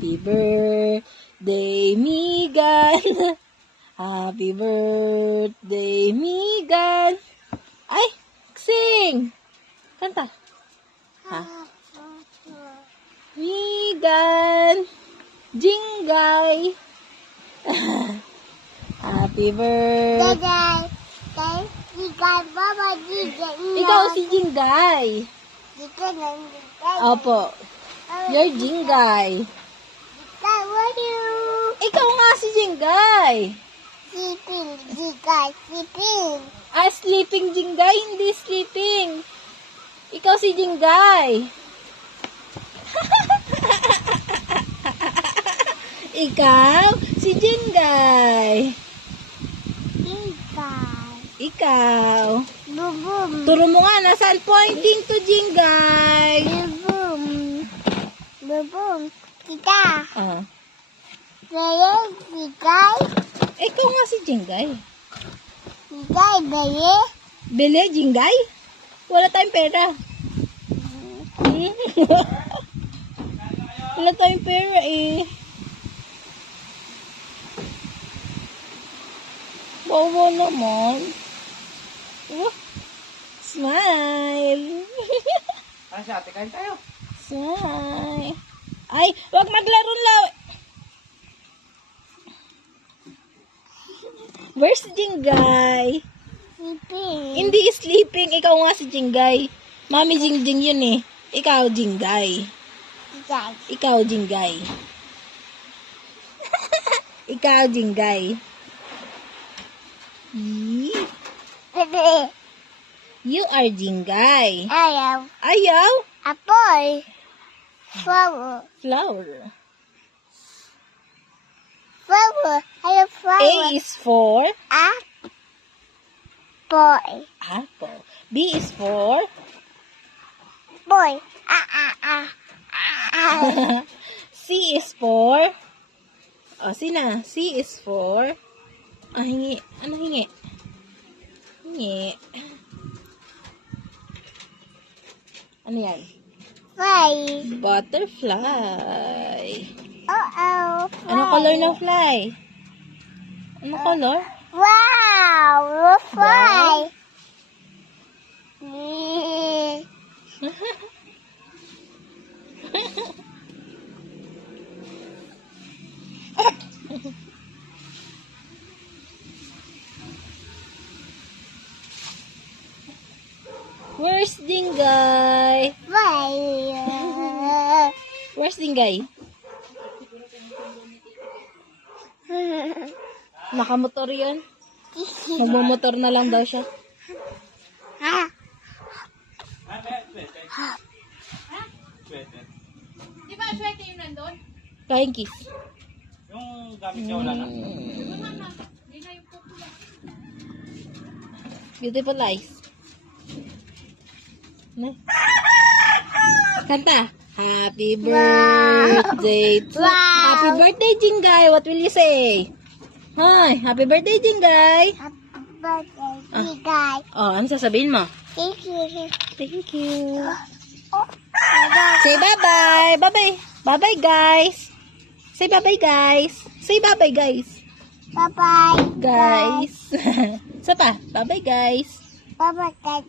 Happy birthday, Megan. Happy birthday, Megan. Ay, sing. Kanta. Ha? Megan. Jingay. Happy birthday. Ikaw si Jingay. Opo. You're Jingay. Ikaw nga si Jingay. Sleeping. Ah, sleeping Jingay, hindi sleeping. Ikaw si Jingay. Ikaw si Jingay. Ikaw. Bubum. Turo mo nga, nasaan pointing to Jingay? Bubum. Kita. Ah. Beye, bigay. Ikaw nga si Jingay. Bigay, beye. Bele, Jingay? Wala tayong pera. Wala tayong pera eh. Bawa naman. Smile. Ano siya, ate, kain tayo. Smile. Ay, wag maglaro lang. Where's Jingay? Sleeping. Hindi sleeping. Ikaw nga si Jingay. Mami Jingjing yun eh. Ikaw Jingay. Bigay. Ikaw Jingay. Ikaw Jingay. Bebe. You are Jingay. Ayaw. Ayaw? Apoy. Flower. Flower. Flower. Ayaw A flower. is for Boy. apple. B is for Boy. C is for sina? C is for hingi. Ano hingi? Hingi. Ano yan? Fly. Butterfly. Oh. Ano color ng fly? Ano color? Wow. Fly. Where's Dingay? Fly. Where's Dingay? Nakamotor yun? Magmumotor na lang daw siya. Di ba swerte yung nandun? Kain kiss. Yung gamit niya wala na. Hindi na yung pupula. Beautiful eyes. No? Kanta. Happy birthday to... Wow. Happy birthday, Jingay. What will you say? Hi, happy birthday, Jingay. Bigay. Oh, ano sasabihin mo? Thank you. Thank you. Bye-bye. Say bye-bye. Bye-bye. Bye-bye, guys. Say bye-bye, guys. Say bye-bye, guys. Bye-bye. Guys. Isa pa. Bye-bye, guys. Bye-bye, guys.